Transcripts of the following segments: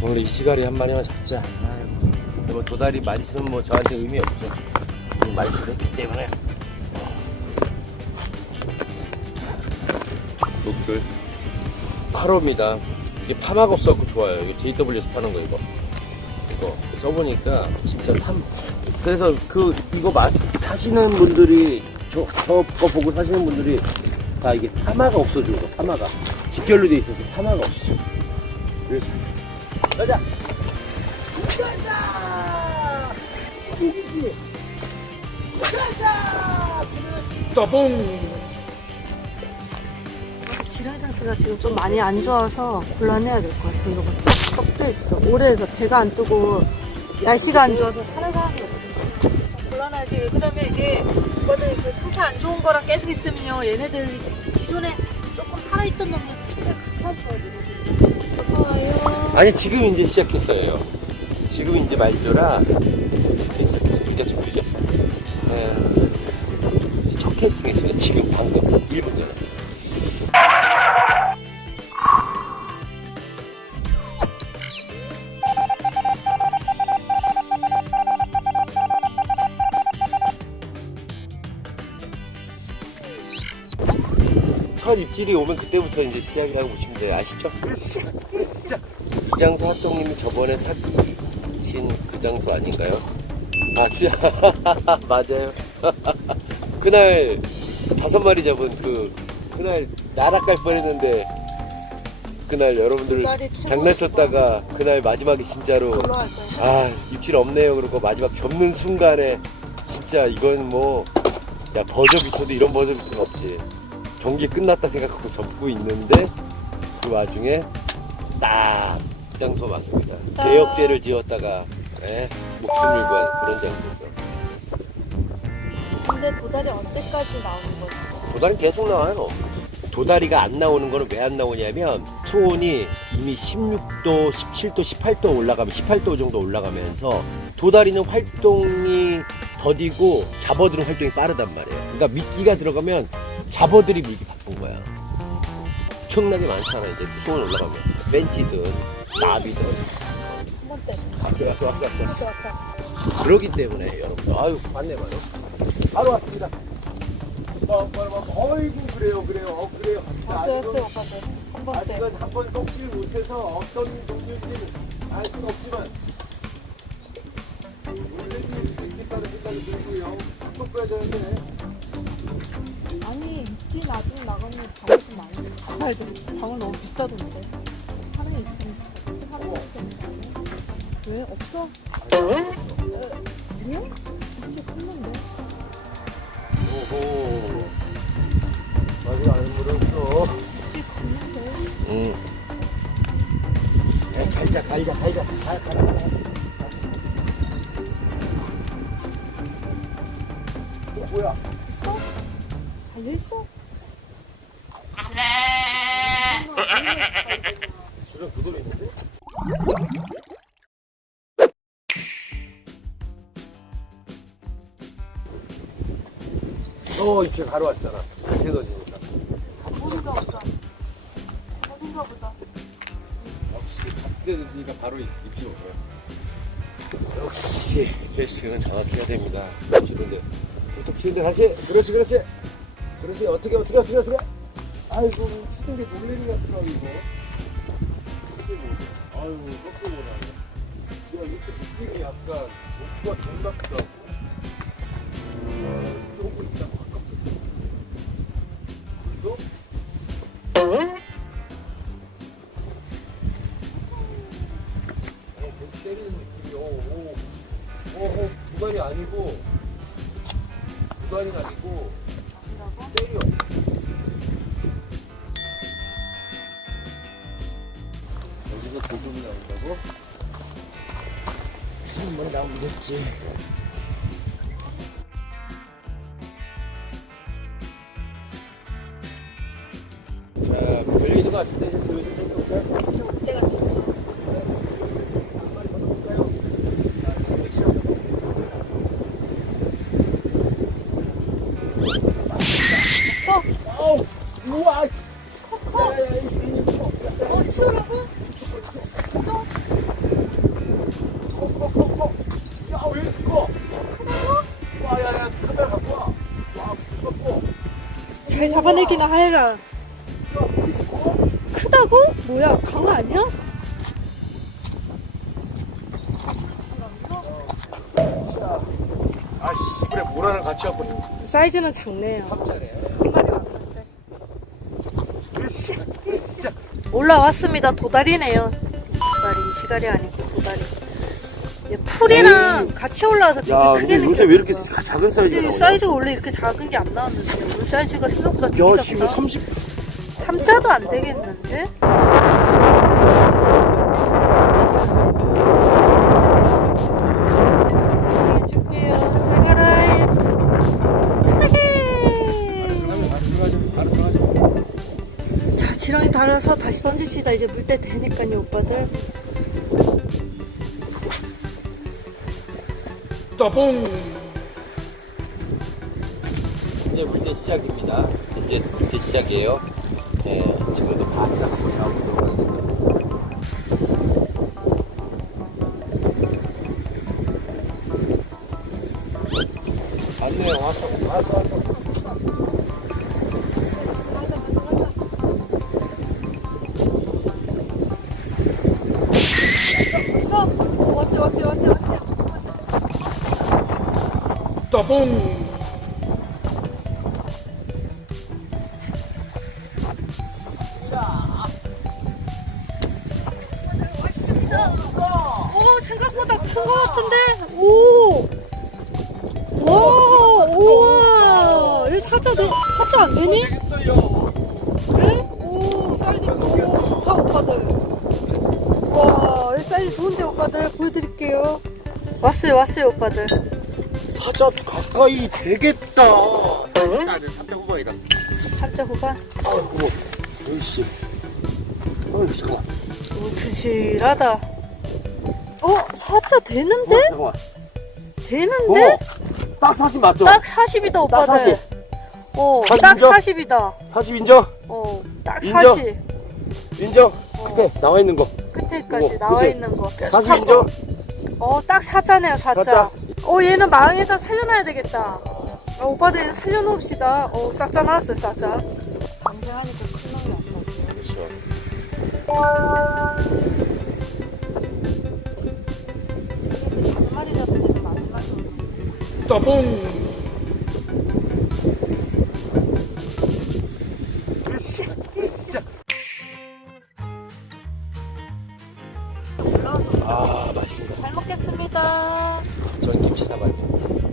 오늘 이 시가리 한 마리만 잡자. 아이고. 뭐 도다리 맛있으면 뭐 저한테 의미 없죠. 오늘 맛있게 됐기 때문에. 녹줄 8호입니다. 이게 파마가 없어갖고 좋아요. 이게 JW에서 파는 거 이거. 이거 써보니까 진짜 팜. 그래서 그 이거 맛 사시는 분들이 저 저거 보고 사시는 분들이 다 이게 파마가 없어지는 거. 파마가 직결로 돼 있어서 파마가 없어. 그래서 가자. 가자. 고기지. 가자. 지랄 상태가 지금 좀 많이 안 좋아서 곤란해야 될 것 같아. 이거 봐. 떡도 있어. 올해에서 배가 안 뜨고 날씨가 안 좋아서 사는 거거든. 좀 곤란하지. 왜 그러면 이게 이거는 그 상태 안 좋은 거랑 계속 있으면요. 얘네들 기존에 조금 살아있던 놈들 최대 극한 아니 지금 이제 시작했어요. 지금 이제 말조라 이제 시작했어. 물가 좀 늦었어. 네. 했습니다. 지금 방금 1분 전에. 첫 입질이 오면 그때부터 이제 시작이라고 보시면 돼요. 아시죠? 이장수 합동님이 저번에 사기친 그 장소 아닌가요? 아, 진짜. 맞아요. 그날 다섯 마리 잡은 그, 그날 나락갈 뻔 했는데, 그날 여러분들 최고 장난쳤다가, 그날 마지막에 진짜로, 올라갈 거야. 아, 입질 없네요. 그러고 마지막 접는 순간에, 진짜 이건 뭐, 야, 버저비터도 이런 버저비터가 없지. 경기 끝났다 생각하고 접고 있는데, 그 와중에, 딱, 그 장소 맞습니다. 딱. 개혁죄를 지었다가, 예, 목숨을 건 그런 장소죠. 근데 도다리 언제까지 나오는 거지? 도다리 계속 나와요. 도다리가 안 나오는 거는 왜 안 나오냐면 수온이 이미 16도, 17도, 18도 올라가면 18도 정도 올라가면서 도다리는 활동이 더디고 잡어들은 활동이 빠르단 말이에요. 그러니까 미끼가 들어가면 잡어들이 밀기 바쁜 거야. 엄청나게 많잖아 이제. 수온 올라가면. 벤치든 나비든. 왔어 왔어 왔어 왔어 왔다. 그러기 때문에 여러분. 아유 맞네 맞네. 바로 왔습니다. 어, 뭐, 뭐, 어이구 그래요 그래요 어 그래요. 한번 때. 아직은 한번 꺾지 못해서 어떤 종류인지는 알 수는 없지만 원래는 수도 있겠다는 생각이 들고요. 꼭 꺼야 되는데 아니 입지 나중에 나가면 방을 좀 많이 가야 돼. 방을 너무 비싸던데. 하루에 2천원씩 하루에 되는 왜 없어? 그래요? 진짜 큰건데. 오호 아직 안 물었어 입지 갔는데. 응 야, 갈자 갈자 갈자 가, 가라 가라 어, 뭐야 있어? 달려 있어? 주변 구독이 있는데? 어, 입질 바로 왔잖아. 같이 넣어지니까. 모른가 보다. 모른가 보다. 역시 같이 넣어지니까 바로 입- 입질 오고요. 역시 캐스팅은 정확히 해야 됩니다. 툭툭 치는데 다시 그렇지 그렇지 그렇지 어떻게 어떻게 어떻게 어떻게? 아이고 치는 게 놀래미 같더라고 이거. 이게 뭐지? 아이고 꺾고 보나 야 이렇게 느낌이 약간 목과 정 어, 조금 있다 확 꺾여 그리고 어, 계속 때리는 느낌이 오, 오, 오, 오, 두관이 아니고 두관이 아니고 있지. 자, 걸리는 것 같은데 아. 어, 치우라고? 커커, 커커. 잘 잡아내기나 해라. 크다고? 뭐야, 강어 아니야? 아 씨 그래 모라랑 같이 왔거든 사이즈는 작네요. 깜짝이야 한 마리 왔는데. 올라왔습니다. 도다리네요. 도다리, 시가리 아니고 도다리. 얘 풀이랑 같이 올라와서 되게 야 크게 근데 요새. 왜 이렇게 작은 사이즈가 근데 나오냐 사이즈가 원래 이렇게 작은 게 안 나왔는데 오늘 사이즈가 생각보다 되게 야 작다. 지금 30 삼자도 안 되겠는데? 해줄게요. 잘 가라. 들어가자 자, 지렁이 달아서 다시 던집시다. 이제 물때 되니까요, 오빠들. 이제 물때 시작입니다. 이제 물때 시작이에요. 네 지금도 안네 왔어 왔어 왔어 오, 생각보다 큰 것 같은데? 오! 와, 우와! 얘 사자, 돼, 사자 안 되니? 네? 오, 사이즈, 오, 좋다, 오빠들. 와, 이 사이즈 좋은데, 오빠들. 보여드릴게요. 왔어요, 왔어요, 오빠들. 사자 가까이 되겠다 나는 사자 후방이다 사자 후반. 아이고 으이씨 어이 잠깐 오, 드실하다. 어, 사자 되는데? 어, 잠깐만 되는데? 어, 딱 40 맞죠? 딱 40이다, 오빠들. 40. 어, 사진 딱 인정? 40이다. 40 인정? 어, 딱 인정? 40. 인정? 끝에 나와 있는 거 끝에까지 나와 그치? 있는 거. 40 인정? 어, 딱 사자네요, 사자. 사자. 어, 얘는 망에다 살려놔야 되겠다. 어, 오빠들 살려놓읍시다. 어, 사자 나왔어요, 사자. 방생하니까 큰 놈이 안 나왔어요. 그렇죠 다섯 마리 때도 마지막으로. 올라와서 아 맛있습니다 잘 먹겠습니다. 전 김치 어,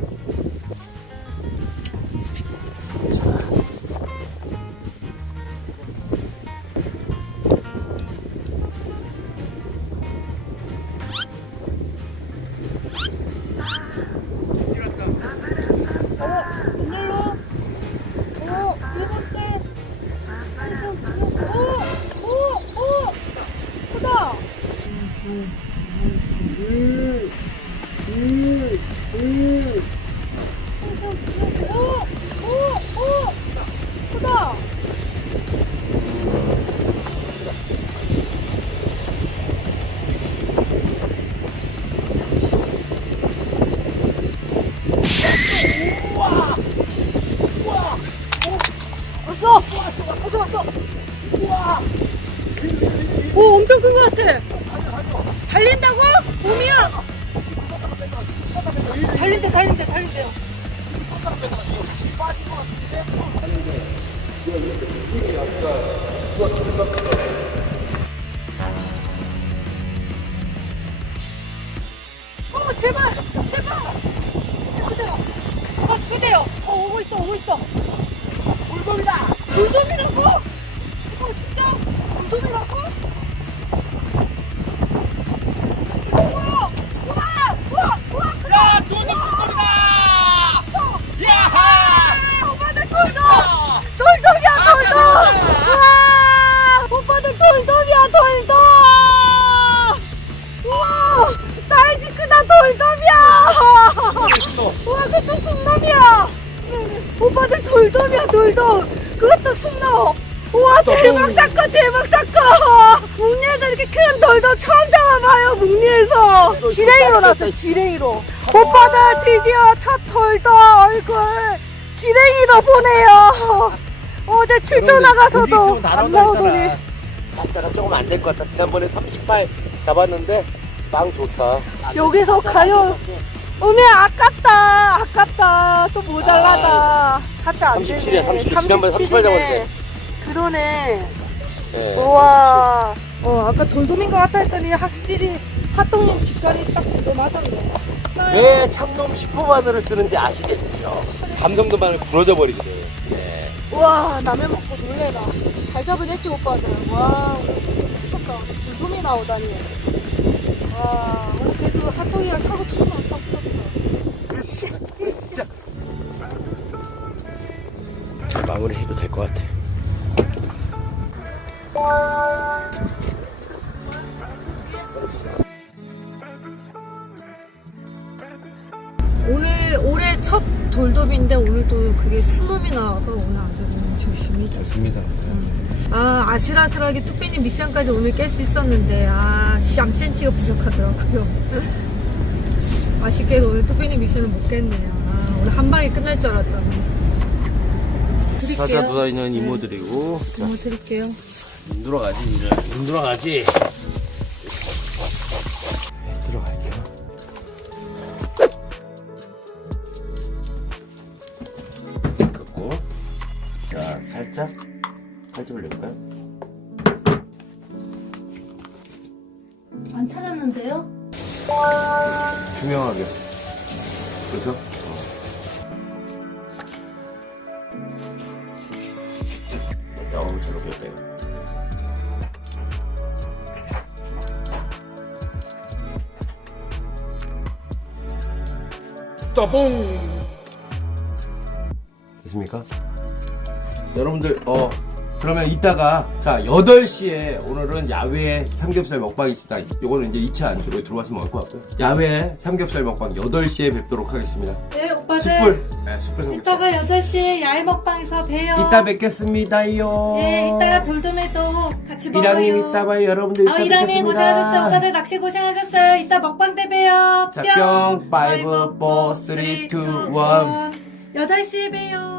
오, 엄청 큰 것 같아! 달린다고? 봄이야! 달린대, 달린대, 달린대요. 어, 제발! 제발! 그대요! 어, 그대요! 어, 오고 있어, 오고 있어! 돌돔이다! 돌돔이라고? 어 진짜? 돌돔이라고? 돌돔! 그것도 순놈! 우와 대박 사건 대박 사건! 묵리에서 이렇게 큰 돌돔 처음 잡아봐요 묵리에서! 지렁이로 났어요 지렁이로! 오빠들 드디어 첫 돌돔 얼굴 지렁이로 보내요! 어제 출조 나가서도 안 나오더니. 가짜가 조금 안 될 것 같다. 지난번에 38 잡았는데 빵 좋다. 여기서 가요. 어메 아깝다 아깝다 좀 모자라다 가짜 안 37이야, 되네 37. 지난번에 38 잡았는데. 그러네 네. 우와 어 아까 돌돔인 것 같다 했더니 확실히 핫동님 뒷다리 딱 보고 맞았네 왜 참돔 10호 바늘을 쓰는지 아시겠죠? 감성돔 바늘 부러져 버리거든. 네. 우와 남의 먹고 놀래라 잘 잡은 했지 오빠는 와 오늘 미쳤다 돌돔이 나오다니 와 오늘 그래도 핫동이가 타고 처음 왔다 자, 마무리 해도 될 것 같아. 오늘 올해 첫 돌돔인데 오늘도 그게 수놈이 나와서 오늘 아주 너무 조심히 좋습니다. 아 아슬아슬하게 뚝배기 미션까지 오늘 깰 수 있었는데 아 3cm가 부족하더라고요 아쉽게도 오늘 뚝배기 미션을 못 깼네요 아, 오늘 한 방에 끝날 줄 알았더니 사자 드릴게요 돋아있는 이모들이고. 자, 이모 드릴게요 눈 들어 가지, 이제. 눈 들어 가지. 네, 들어갈게요. 긋고. 자, 살짝. 살짝 올려볼까요? 안 찾았는데요? 투명하게. 그래서? 너무 잘 녹였대요. 됐습니까? 여러분들, 어, 그러면 이따가, 자, 8시에 오늘은 야외 삼겹살 먹방이 있다. 요거는 이제 2차 안주로 들어와서 먹을 것 같고요. 야외 삼겹살 먹방 8시에 뵙도록 하겠습니다. 네 오빠들 숯불, 네, 숯불 삼겹살. 이따가 8시에 야외 먹방에서 봬요 이따 뵙겠습니다요. 네 이따가 돌돔에도 같이 먹어요 이랑님 이따 봐요. 여러분들 이따 아 이랑님 뵙겠습니다. 고생하셨어요 오빠들 낚시 고생하셨어요 이따 먹방 때 봬요 자, 뿅. 파이브, 포, 쓰리, 투, 원. 8시에 봬요